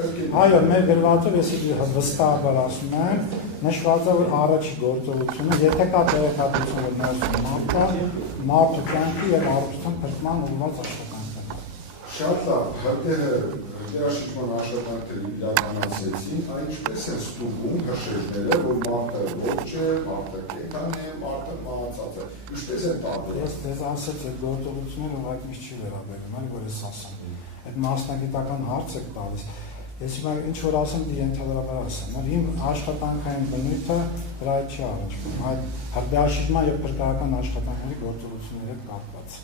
Այո, մեր գրվածով ես վստահաբար ասում եմ, նշված է, որ առաջի գործողությունը, եթե կա տեղեկատվություն, որ ներսում մարդու կյանքի եւ առողջության փրկման ուղղված աշխատանք։ Շատ լավ, հատերը դերաշրջման աշխատանքները իրականացեցին, այն ինչպես է ստուգում հրշեջները, որ մարդը ողջ է, մարդը կենդան է, մարդը մահացած է, ինչպես է տարբեր։ Ես դες ասեց այդ գործողությունները ուղղակի չի վերաբերում, այլ որ ես ասում։ Այդ մասնագիտական հարց եք տալիս։ Ես հիմա ինչ որ ասեմ, դի ընդհանրապես ասեմ, իմ աշխատանքային բնույթը դրա հետ չի առնչվում, այլ հրդեհաշիջման եւ փրկարարական աշխատանքների գործողությունների հետ կապված։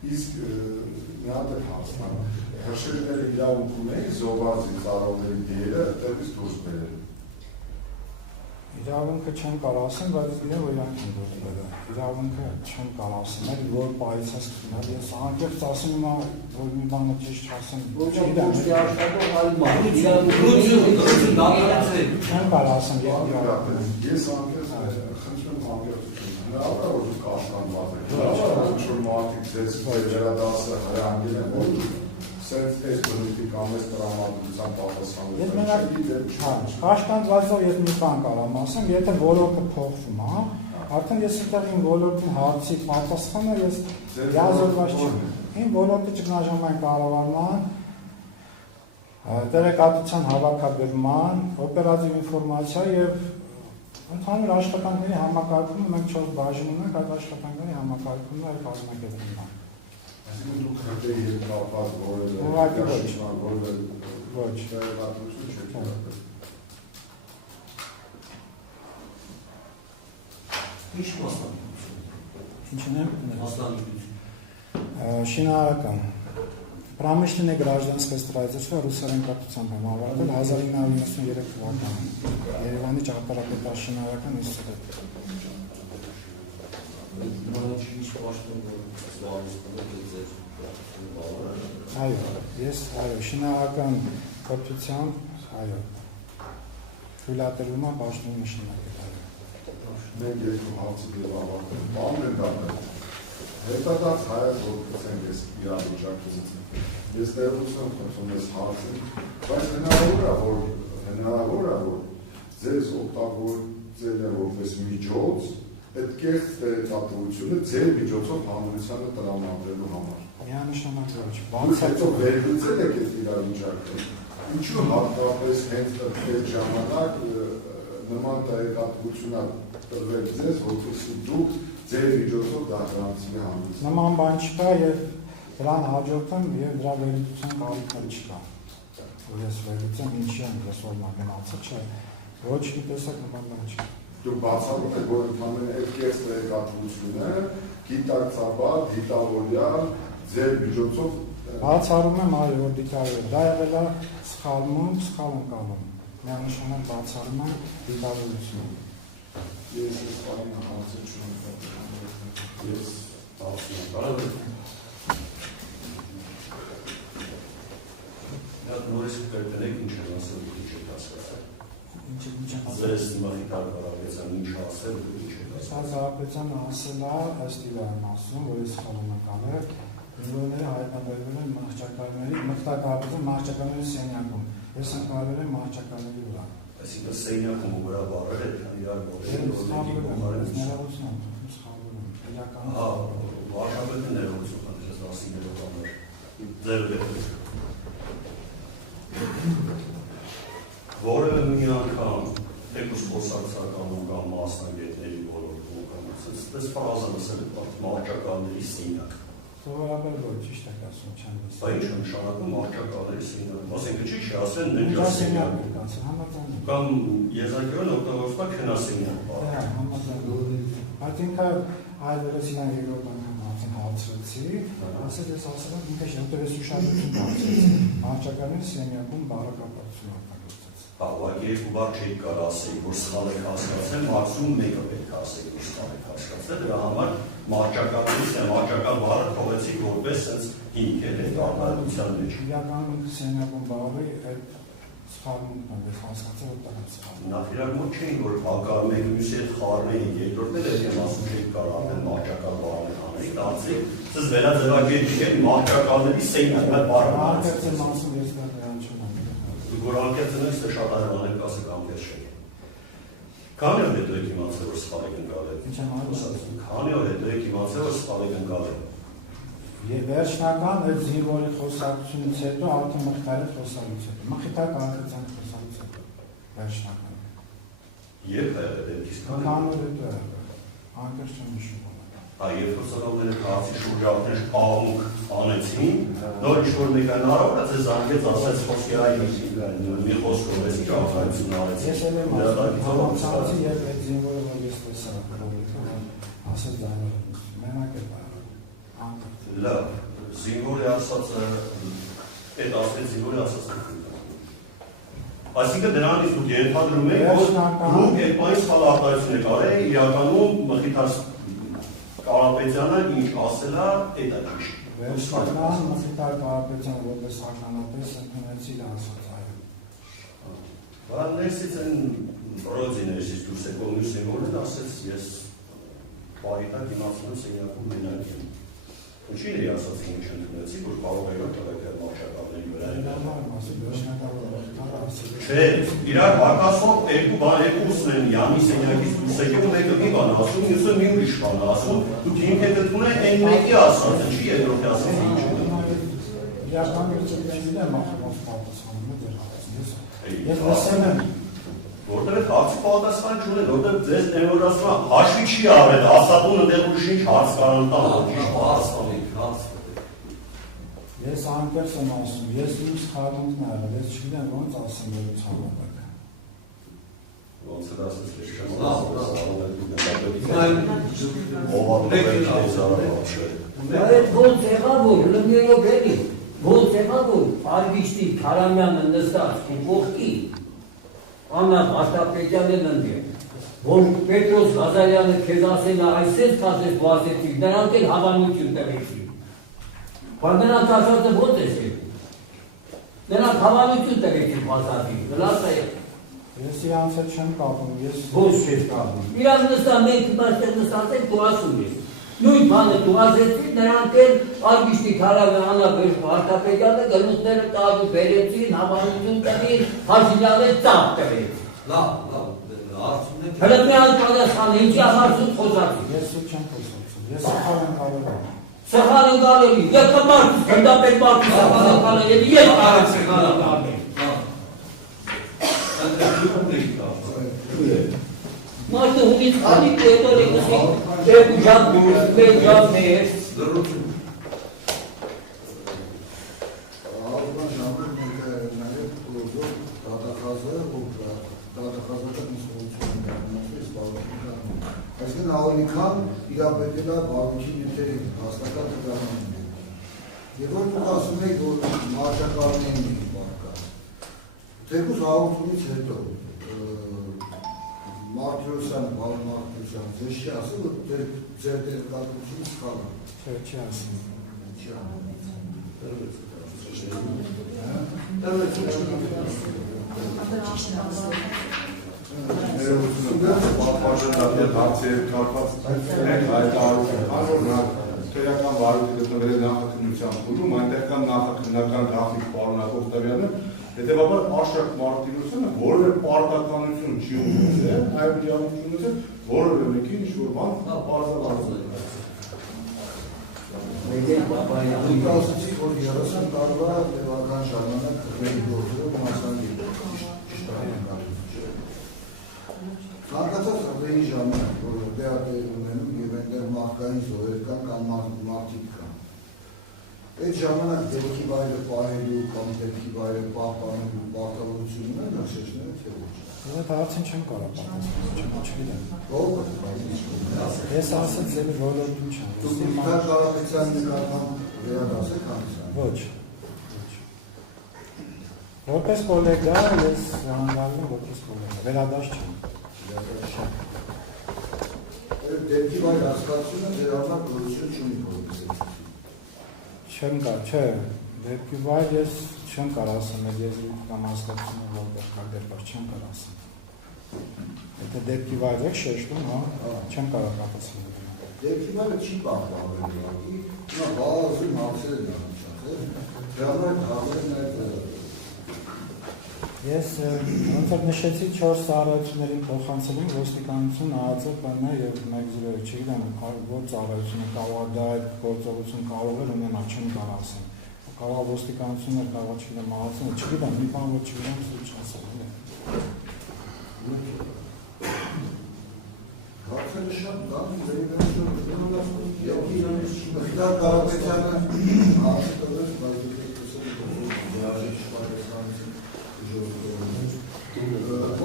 Իսկ մի հատ է հասնում, հրշեջները իրավունք ունեն զոհվածի ծառայողների դերը այդտեղից դուրս բերել։ Իրավունքը չեմ կարող ասեմ, բայց գիտեմ, որ իրանք են դուրս բերել։ Իրավունքը չեմ կարող ասեմ, որ պայից ես քնալ, ես անկեղծ ասում եմ, որ մի բանը ճիշտ չասեմ։ Ոչ ոքի աշխատող այլ մարդ, իրավունք չեմ կարող ասեմ, ես անկեղծ խնդրում անկեղծություն։ Հնարավոր է որ դուք աշխատանք եք։ Հնարավոր է որ մարդիկ ձեզ վերադասը հրանգել են, որ սենց այս բնույթի կամ այս տրամադրության պատասխանատվության։ Աշխատանքով ես մի բան կարող ասեմ, եթե ոլորտը փոխվում է, արդեն ես այդտեղ իմ ոլորտի հարցի պատասխանը ես յազորված չեմ։ Իմ ոլորտի ճգնաժամային կառավարման, տեղեկատվության հավաքագրման, օպերատիվ ինֆորմացիա եւ ընդհանուր աշխատանքների համակարգումը մենք 4 բաժին ունենք, այդ աշխատանքների համակարգումն այլ կազմակերպումն է։ Այսինքն դուք հրդեհի հետ կապված Ոչ։ Տեղեկատվություն չեք ունեցել։ Ինչ մասնագիտություն։ Ինչն է Մասնագիտություն։ Շինարարական Промышленное гражданское строительство ռուսերեն կրթությամբ եմ ավարտել 1993 թվականին Երևանի ճարտարապետաշինարարական ինստիտուտ։ Այո, շինարարական կրթությամբ, այո, թույլատրվում է պաշտոնի նշանակել։ Մենք երկու հարցը դեպ ավարտել, բան են դատել, հետադած հայաց որ կծենք ես իրավիճակից, ես տեղություն խնդրում ես հարցին, բայց հնարավոր է, որ ձեզ օգտագործել է որպես միջոց, այդ կեղծ տեղեկատվությունը ձեր միջոցով հանրությանը տրամադրելու համար։ Միանշանակ ոչ։ Դուք հետո վերլուծել եք այդ իրավիճակը, ինչու հատկապես հենց այդ ժամանակ նման տեղեկատվություն տրվել ձեզ, որպեսզի դուք ձեր միջոցով դահրանցի հանրությանը։ Նման բան չկա եւ դրան հաջորդեմ եւ դրա վերլուծության կարիք չկա։ Որ ես վերլուծեմ ինչի եմ ռեսուրսը գնացել, չէ։ Ոչ մի տեսակ նման բան չկա։ Դուք բացառում եք, որ ընդհանրապես այդ կեղծ տեղեկատվությունը գիտակցաբար, դիտավորյալ ձեր միջոցով բացառում եմ, այո, որ դիտավորյալ։ Դա եղել է սխալմունք, սխալ ընկալում։ Միանշանակ բացառում եմ դիտավորությունը։ Ես այս բանի հարցը չունեմ։ Ես ասում եմ, կարող է։ Դա նորից կրկնեք ինչ են ասել, ինչ եք հասկացել։ Ինչ է Ձեզ Մխիթար Ղարաբեկյանը ինչ ասել, ինչ եք ասել։ Ղարաբեկյանը ասել է, ըստ իրան ասում, որ ես սխալում եմ կանել, ինժեներները հայտնաբերվել են մահճակալների, մխիթարական մահճակալների սենյակում։ Ես ընկալվել եմ մահճակալների վրա։ Այսինքն սենյակում ու վրա բարել եք, իրար Վարշավետը ներողություն խնդրես ասիներով համար ձեր որևէ մի անգամ թեկուզ խոսակցականում կամ մասնագետների ոլորտում կամ այս ֆրազը լսել եք մահճակալների սենյակ։ Սովորաբար ոչ, ճիշտ եք ասում, չեմ լսել։ Բա ինչ է նշանակում մահճակալների սենյակ։ Ասենք չի չի ասեն նջասենյակ։ Կամ եզակերն օգտագործվում է քնասենյակ։ Այդ ինքը այլևս իրան երկրորդ անգամ արդեն հարցրեցի, ասել ես ասել եմ ինքը շատերես ուշադրություն դարձրեց, մահճակալների սենյակում բառակապակցություն օգտագործեց։ Ուղղակի երկու բառ չի կարող ասել, որ սխալ եք հասկացել, մաքսիմում մեկը պետք է ասել, որ սխալ եք հասկացել, դրա համար մահճակալ բառը թողեցիք որպես sense հիմք է արտադրության մեջ։ Իրականում սենյակում բառը այդ սխալումն է հասկացել օգտագործել սխալ։ Նախ իրար մոտ չէին, որ հակառում եք մյուսի հետ խառնում էին, երկրորդն էլ եմ ասում չեք կարող ապել մահճակալ բառը անեի, դարձեք, սս վերաձևակերպեք մահճակալների սենյակ, այդ բառը Արկեցեմ ասում ես դա դրան չունեմ։ Որ անկեղծնեք, թե շատ արմանել կասեք անկեղծ չեք։ Քանի օր հետո եք իմացել, որ սխալ եք ընկալել։ Քանի օր հետո եք իմացել, որ սխալ եք ընկալել։ Եվ վերջնական այդ զինվորի խոսակցությունից հետո արդեն մխիթարի խոսալուց հետո։ Մխիթար կարգացան խոսալուց հետո։ Վերջնական։ Երբ է եղել դեպքից քանի օր հետո է եղել։ Անկեղծ չեմ հիշում։ Երբ որ սովորել քաղաքի շուրջ արդեն աղմուկ անեցին, նոր ինչ-որ մեկան առավ, ձեզ զանգեց, ասեց խոսքի այլ մի խոսք օրես ինչ աղայություն արեց։ Ես էլ եմ ասացի, երբ այդ զինվորը որ ես տեսա ասեց ձայնով, մենակ է բարը, անկեղծ։ Լավ, զինվորի ասածը, այդ ասեց զինվորի ասածը։ Այսինքն դրանից դուք ենթադրում եք, որ դուք այդ բանի սխալ արտահայտություն եք արել, իրականում Մխիթար Կարապետյանը ինչ ասել է, այդ է ճիշտ։ Վերջնական Մխիթար Կարապետյանը որպես ականատես ընդունեց իր ասած այո։ Բայց ներսից են ռոձի ներսից դուրս եկող մյուս զինվորն ասեց, ես բարիտակ իմացնում սենյակում մենակ եմ։ Ինչի՞ն է ասած ինչ ընդունեցի, որ կարող է տղեկան մաշակալների վրա։ Չէ, իրար հակասող երկու բան ուսն են յանի սենյակից դուրս եկել, մեկը մի բան ասում, մյուսը մի ուրիշ բան ասում, դուք ինքը դդվում են այն մեկի ասածը, չի երկրորդի ասածը ինչ է։ Իրական չգիտեմ ախորով պատասխանում է դեր հարցնես։ Ես լսել եմ։ Որտեղ է հարցի պատասխան չունեն, որտեղ ձեզ նեորասնա հաշվի չի արել, ասատունը դեղ ուրիշ ինչ հարց կարան տան, ճիշտ հարցնի, հարց։ Ես անկեղծ եմ ասում, ես իմ սխալունքն արել, ես չգիտեմ ոնց ասեմ որ ցավոք։ Ոնց է ասես ես չեմ Այդ ոնց եղավ որ լմիրով էլի, ոնց եղավ որ Արվիշտի Քարամյանը նստած կողքի Աննա Աշտապետյանն ընդդեմ, որ Պետրոս Ղազարյանը քեզ ասել է այսպես կասես վազեցի, նրանք էլ հավանություն տվեցին։ Բայց նրանք ասածը ոնց է շետ։ Նրանք հավանություն տվեցին բազատի, լավ է։ Ես իրանց հետ չեմ կապում, ես ոնց չես կապում։ Իրանք նստա մենք այստեղ նստած ենք դու ասում ես։ Նույն բանը դու ասեցի, նրանք էլ Արվիշտի Քարամյանը Աշտապետյանը գլուխները տալու բերեցին, հավանություն տվին, Հաշիլյանը ծափ տվեց։ Լավ, հարցում եք։ Հələ մի հատ պատասխան, ինչի հարցում խոսացի։ ես սուտ չեմ խոսացել, ես սխալ եմ կարել եմ։ Սխալ ընկալելի, եկը մարդուս, գնդապետ մարդուս սխալ ընկալելի, ես արեք սխալ ընկալելի։ Մարդը հունից խալի կետոր է նսի, երկու ժատ բուրս, մեր ժատ մեր։ Լրություն։ Ալման ժամանակ նաև կլոզով դատախազը, որ դատախազը նստություն է գտնվում սպառողական։ Այսինքն ավելի քան իրապետել է բավական նյութերի հաստատած դրամային։ Եվ որ դուք ասում եք, որ մարտակալն են բարկա։ Թեկուզ հաղորդումից հետո Մարտիրոսյանը, բան Մարտիրոսյանը, ձեզ չի ասել, որ ձեր տեղեկատվությունը սխալ է։ Չէ, չի ասում։ Չի ասում։ Ներողություն պատվաժանատել հարցեր կապված քրեական վարույթի գտնվել է նախաքննության փուլում, այնտեղ կան նախաքննական գաղտնիք պարունակող տվյալներ, հետևաբար Աշակ Մարտիրոսյանը որևէ պարտականություն չի ունեցել, այլ իրավունք ունեցել որևէ մեկին ինչ-որ բան բարձրացնել։ Դուք ասացիք, որ 30 տարվա տևական ժամանակ քրեի գործերով մասան Ցանկացած քրեի ժամանակ, որ տեղատեր ունենում եւ այնտեղ մարդկային զոհեր կան կամ մարդիկ կան։ Այդ ժամանակ դեպքի վայրը պահելու կամ դեպքի վայրը պահպանելու պարտավորություն ունեն հաշվեցնել թե ոչ։ Ես այդ հարցին չեմ կարող պատասխանել, չգիտեմ։ Ո՞վ։ Ես ասած եմ ոլորտում չեմ։ Դուք Մխիթար Կարապետյանի նկատմամբ վերադասեք հանդիսան։ Ոչ։ Որպես կոլեգա ես հանդալում որպես կոլեգա, վերադաշ չեմ։ Դեպքի վայր հասկացությունը ձեր համար գոյություն չունի որպես։ Չեմ կար, չէ, դեպքի վայր ես չեմ կար ասեմ, այդ եզրույթ կամ հասկացումը որտեղ կար դեպք չեմ կար ասեմ։ Եթե դեպքի վայր եք շեշտում, հա, չեմ կարող պատասխանել։ Դեպքի վայրը չի պահպանվել ուղղակի, նա բազում հարցեր են անցած, դրա համար հավելն այդ Ես ոնց որ նշեցի 4 ծառայություններին փոխանցելուն ոստիկանություն ԱԱԾ ՊՆ եւ 102, չգիտեմ, որ ծառայությունը կարող է դա այդ գործողություն կարող է ունենալ, չեմ կարող ասեմ։ Կարող է ոստիկանություններ, կարող է չգիտեմ, ԱԱԾ-ը, չգիտեմ, մի բան որ չգիտեմ, չասեմ, էլի։ Հարցերը շատ կան, դա Կարապետյանը հարցը տվեց, բայց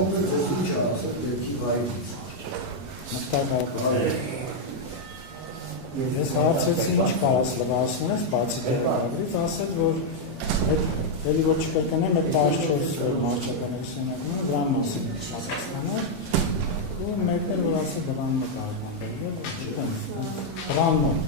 կոնկրետ ինչ ասել երկի վայրից։ Ես հարցեցի ինչ կարաս լվացնես, բացի դեպարագրից, ասել, որ էլի որ չկրկնեմ, այդ 14 մարչական էքսիոներն դրան մասին Շատաստանը, ու մեկներ, որ ասել դրան մտարման, չկան, դրան մոտ։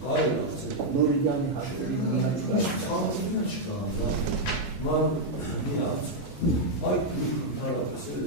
Նորիջանի հաշվերի մի հաշվի Ցանցինը չկա, դա Ման մի հաց, այդ հարապսել